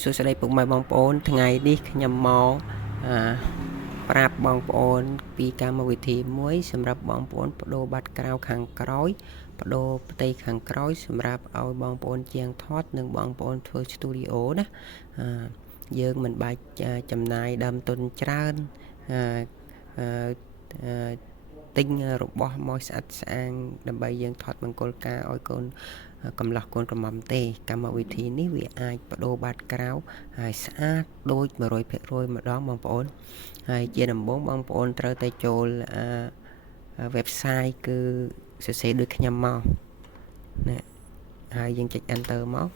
សួស្តីពុកម៉ែបងប្អូនថ្ងៃនេះខ្ញុំមកប្រាប់បងប្អូនពីកម្មវិធីមួយសម្រាប់បងប្អូនបដូរបាត់ក្រៅខាងក្រោយបដូរផ្ទៃខាងក្រោយសម្រាប់ឲ្យបងប្អូនជាងថតនិងបងប្អូនធ្វើ Studio ណាយើងមិនបាច់ចំណាយដើមទុនច្រើនទិញរបស់មកស្អាតស្អាងដើម្បីយើងថតមង្គលការឲ្យកូនកំឡោះកូនក្រមុំទេកម្មវិធីនេះវាអាចបដូរបាតក្រៅហើយស្អាតដូច 100% ម្ដងបងប្អូនហើយជាដំបូងបងប្អូនត្រូវតែចូលwebsite គឺសរសេរដូចខ្ញុំមកណាហើយយើងចុច enter មក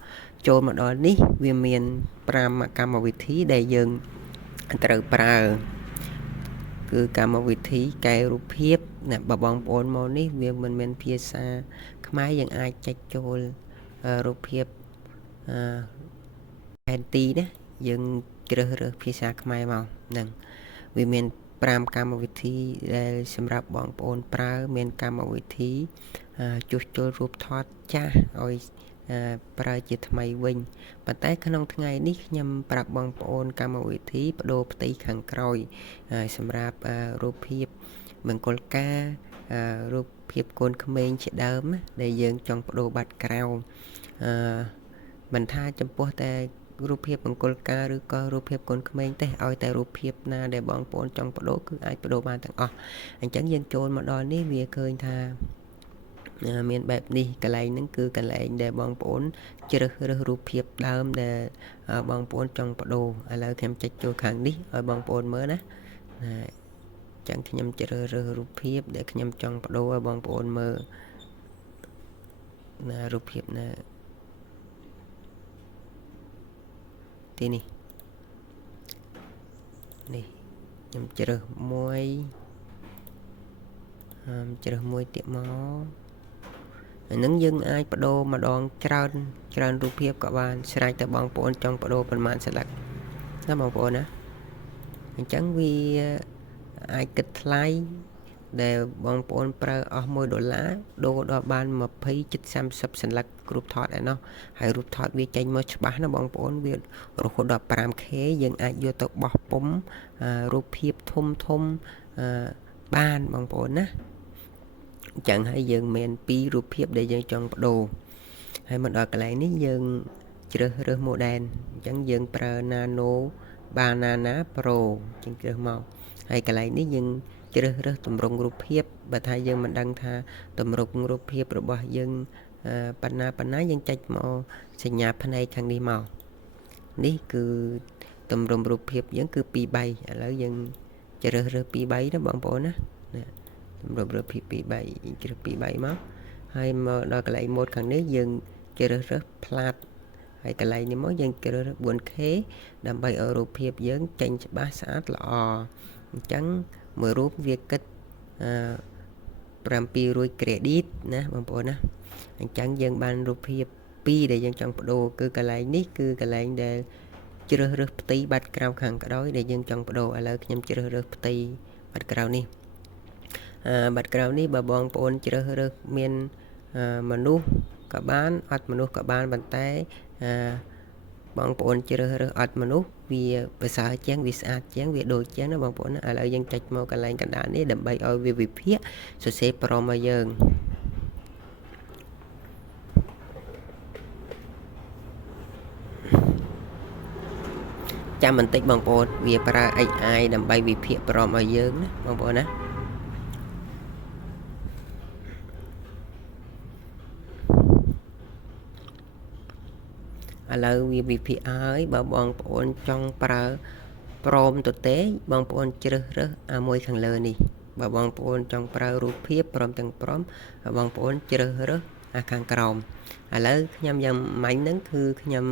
ចូលមកដល់នេះវាមាន5កម្មវិធីដែលយើងត្រូវប្រើគឺកម្មវិធីកែរូបភាពណាបងប្អូនមកនេះវាមិនមែនភាសាខ្មែរយើងអាចចែកចូលរូបភាពផែនទីណាយើងជ្រើសរើសភាសាខ្មែរមកហ្នឹងវាមាន5កម្មវិធីដែលសម្រាប់បងប្អូនប្រើមានកម្មវិធីជួសជុលរូបថតចាស់ឲ្យប្រើជាថ្មីវិញប៉ុន្តែក្នុងថ្ងៃនេះខ្ញុំប្រាប់បងប្អូនកម្មវិធីបដូរផ្ទៃខាងក្រោយសម្រាប់រូបភាពមង្គលការរូបភាពកូនក្មេងជាដើមដែលយើងចង់បដូរបាត់ក្រៅមិនថាចំពោះតែរូបភាពមង្គលការឬក៏រូបភាពកូនក្មេងទេឲ្យតែរូបភាពណាដែលបងប្អូនចង់បដូរគឺអាចបដូរបានទាំងអស់អញ្ចឹងយើងចូលមកដល់នេះវាឃើញថាមានបែបនេះកន្លែងហ្នឹងគឺកន្លែងដែលបងប្អូនជ្រើសរើសរូបភាពដើមដែលបងប្អូនចង់បដូរឥឡូវខ្ញុំចុចចូលខាងនេះឲ្យបងប្អូនមើលណាចឹងខ្ញុំជ្រើសរើសរូបភាពដែលខ្ញុំចង់បដូរឲ្យបងប្អូនមើលណារូបភាពណាទីនេះខ្ញុំជ្រើសមួយទៀតមកអានឹងយើងអាចបដូរម្ដងច្រើនរូបភាពក៏បានស្រេចតែបងប្អូនចង់បដូរប៉ុន្មានស្លឹកណាបងប្អូនណាអញ្ចឹងវាអាចគិតថ្លៃដែលបងប្អូនប្រើអស់$1ដូរដល់បាន20 30សន្លឹករូបថតឯណោះហើយរូបថតវាចេញមកច្បាស់ណាបងប្អូនវារហូតដល់ 5K យើងអាចយកទៅបោះពុម្ពរូបភាពធំបានបងប្អូនណាអញ្ចឹងហើយយើងមាន2រូបភាពដែលយើងចង់បដូរហើយមកដល់កន្លែងនេះយើងជ្រើសរើស model អញ្ចឹងយើងប្រើ Nano Banana Pro អញ្ចឹងជ្រើសមកហើយកន្លែងនេះយើងជ្រើសរើសទម្រង់រូបភាពបើថាយើងមិនដឹងថាទម្រង់រូបភាពរបស់យើងប៉ុណ្ណាយើងចុចមកសញ្ញាផ្នែកខាងនេះមកនេះគឺទម្រង់រូបភាពយើងគឺ2 3ឥឡូវយើងជ្រើសរើស2 3ណាបងប្អូនណាទម្រង់រូបភាព2 3ជ្រើស2 3មកហើយមកដល់កន្លែង mode ខាងនេះយើងជ្រើសរើស flat ហើយកន្លែងនេះមកយើងជ្រើសរើស 4K ដើម្បីឲ្យរូបភាពយើងចេញច្បាស់ស្អាតល្អអញ្ចឹងមួយរូបវាគិត700 credit ណាបងប្អូនណាអញ្ចឹងយើងបានរូបភាព2ដែលយើងចង់បដូរគឺកន្លែងនេះគឺកន្លែងដែលជ្រើសរើសផ្ទៃបាត់ក្រៅខាងក្រោយដែលយើងចង់បដូរឥឡូវខ្ញុំជ្រើសរើសផ្ទៃបាត់ក្រៅនេះបាត់ក្រៅនេះបើបងប្អូនជ្រើសរើសមានមនុស្សក៏បានអត់មនុស្សក៏បានប៉ុន្តែបងប្អូនជ្រើសរើសអត់មនុស្សវាប្រសើរជាងវាស្អាតជាងវាដូចជាងណាបងប្អូនណាឥឡូវយើងចុចមកកន្លែងកណ្ដាលនេះដើម្បីឲ្យវាវិភាគសរសេរព្រមឲ្យយើងចាំបន្តិចបងប្អូនវាប្រើ AI ដើម្បីវិភាគព្រមឲ្យយើងណាបងប្អូនណាឥឡូវវាវិភាគហើយបើបងប្អូនចង់ប្រើព្រមទៅទេបងប្អូនជ្រើសរើសមួយខាងលើនេះបើបងប្អូនចង់ប្រើរូបភាពព្រមទាំងព្រមបងប្អូនជ្រើសរើសខាងក្រោមឥឡូវខ្ញុំយ៉ាងមាញ់ហ្នឹងគឺខ្ញុំ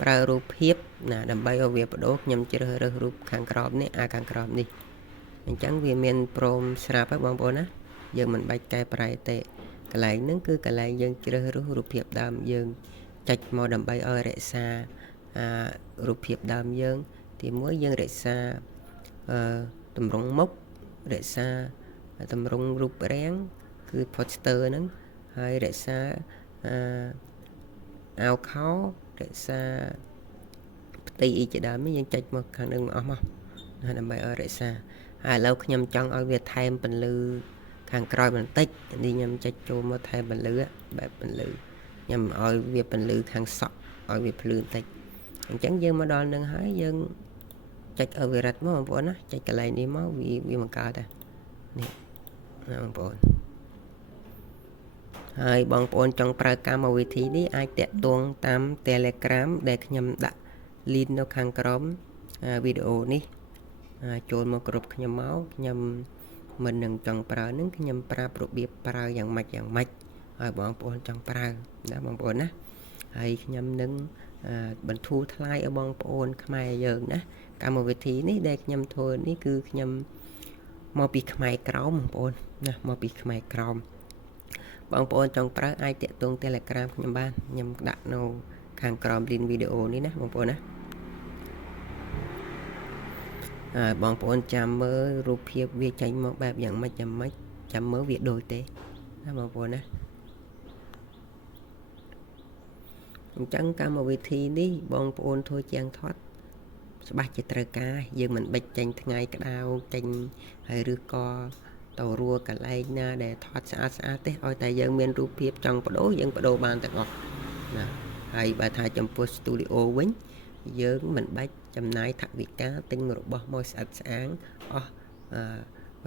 ប្រើរូបភាពណាដើម្បីឲ្យវាបដូរខ្ញុំជ្រើសរើសរូបខាងក្រោមនេះខាងក្រោមនេះអញ្ចឹងវាមានព្រមស្រាប់ហើយបងប្អូនណាយើងមិនបាច់កែប្រែទេកន្លែងហ្នឹងគឺកន្លែងយើងជ្រើសរើសរូបភាពដើមយើងចុចមកដើម្បីឲ្យរក្សារូបភាពដើមយើងទីមួយយើងរក្សាទម្រង់មុខរក្សាទម្រង់រូបរាងគឺ poster ហ្នឹងហើយរក្សាអាវខោរក្សា ទីអ៊ីជាដើមយើងចុចមកខាងនឹងអស់មកដើម្បីឲ្យរក្សាហើយឥឡូវខ្ញុំចង់ឲ្យវាថែមពន្លឺខាងក្រោយបន្តិចនេះខ្ញុំចុចចូលមកថែមពន្លឺបែបពន្លឺខ្ញុំឲ្យវាពន្លឺខាងសក់ឲ្យវាភ្លឺបន្តិចអញ្ចឹងយើងមកដល់នឹងហើយយើងចុចឲ្យវារឹតមកបងប្អូនណាចុចកន្លែងនេះមកវាបង្កើតដែរនេះបងប្អូនហើយបងប្អូនចង់ប្រើកម្មវិធីនេះអាចតាក់ទងតាម Telegram ដែលខ្ញុំដាក់ link នៅខាងក្រោមវីដេអូនេះចូលមកគ្រប់ខ្ញុំមកខ្ញុំមិននឹងចង់ប្រើនឹងខ្ញុំប្រាប់របៀបប្រើយ៉ាងម៉េចហើយបងប្អូនចង់ប្រើណាបងប្អូនណាហើយខ្ញុំនឹងបន្ធូរថ្លៃឲ្យបងប្អូនខ្មែរយើងណាកម្មវិធីនេះដែលខ្ញុំធ្វើនេះគឺខ្ញុំមកពីខ្មែរក្រមបងប្អូនណាមកពីខ្មែរក្រមបងប្អូនចង់ប្រើអាចតាក់ទង Telegram ខ្ញុំបានខ្ញុំដាក់នៅខាងក្រោម link វីដេអូនេះណាបងប្អូនណាបងប្អូនចាំមើលរូបភាពវាចេញមកបែបយ៉ាងម៉េចចាំមើលវាដូចទេណាបងប្អូនណាអញ្ចឹងកម្មវិធីនេះបងប្អូនធ្វើជាងថតច្បាស់ជាត្រូវការយើងមិនបិចចេញថ្ងៃក្តៅចេញហើយឬក៏ទៅរួកន្លែងណាដែលថតស្អាតទេឲ្យតែយើងមានរូបភាពចង់បដូរយើងបដូរបានទាំងអស់ណាហើយបើថាចំពោះ Studio វិញយើងមិនបាច់ចំណាយថវិកាទិញរបស់មកស្អាតស្អាងអស់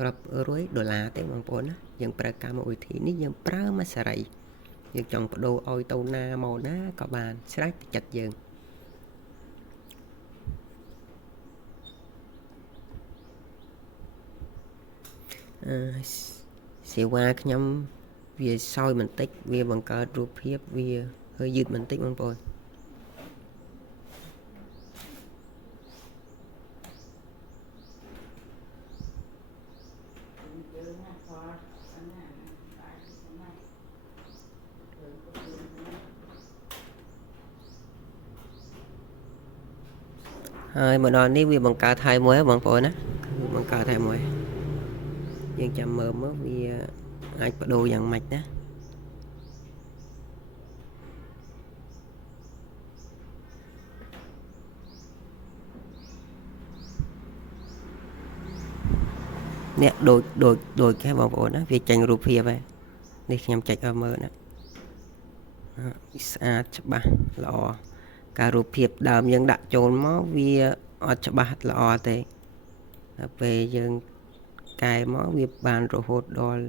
រាប់រយដុល្លារទេបងប្អូនណាយើងប្រើកម្មវិធីនេះយើងប្រើមកសេរីយើងចង់បដូរឲ្យទៅណាមកណាក៏បានស្រេចចិត្តយើងសេវាខ្ញុំវាសោយបន្តិចវាបង្កើតរូបភាពវាhơiយឺតបន្តិចបងប្អូនហើយមកដល់នេះវាបង្កើតហើយមួយបងប្អូនណាគឺបង្កើតហើយមួយយើងចាំមើលមកវាអាចបដូរយ៉ាងម៉េចណាអ្នកដូចគេបងប្អូនណាវាចេញរូបភាពហើយនេះខ្ញុំចុចឲ្យមើលណាស្អាតច្បាស់ល្អការរូបភាពដើមយើងដាក់ចូលមកវាអត់ច្បាស់ល្អទេដល់ពេលយើងកែមកវាបានរហូតដល់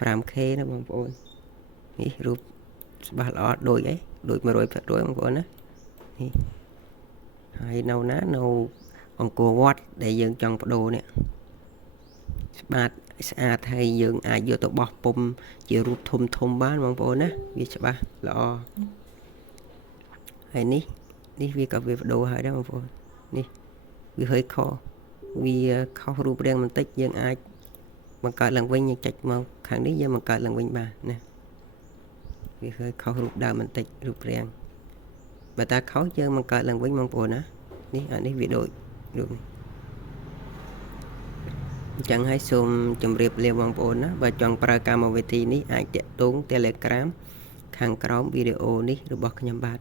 5K ណាបងប្អូននេះរូបច្បាស់ល្អដូចអីដូច 100% បងប្អូនណានេះហើយនៅណានៅអង្គរវត្តដែលយើងចង់បដូរនេះស្អាតហើយយើងអាចយកទៅបោះពុំជារូបធំបានបងប្អូនណាវាច្បាស់ល្អហើយនេះវាក៏វាបដូរហើយដែរបងប្អូននេះវាhơiខុសវាខុសរូបរាងបន្តិចយើងអាចបង្កើតឡើងវិញយើងចុចមកខាងនេះយើងបង្កើតឡើងវិញបានណាវាhơiខុសរូបដើមបន្តិចរូបរាងបើតាខុសយើងបង្កើតឡើងវិញបងប្អូនណានេះអានេះវាដូចរូបនេះអញ្ចឹងហើយសូមជម្រាបលាបងប្អូនណាបើចង់ប្រើកម្មវិធីនេះអាចតាក់ទង Telegram ខាងក្រោមវីដេអូនេះរបស់ខ្ញុំបាទ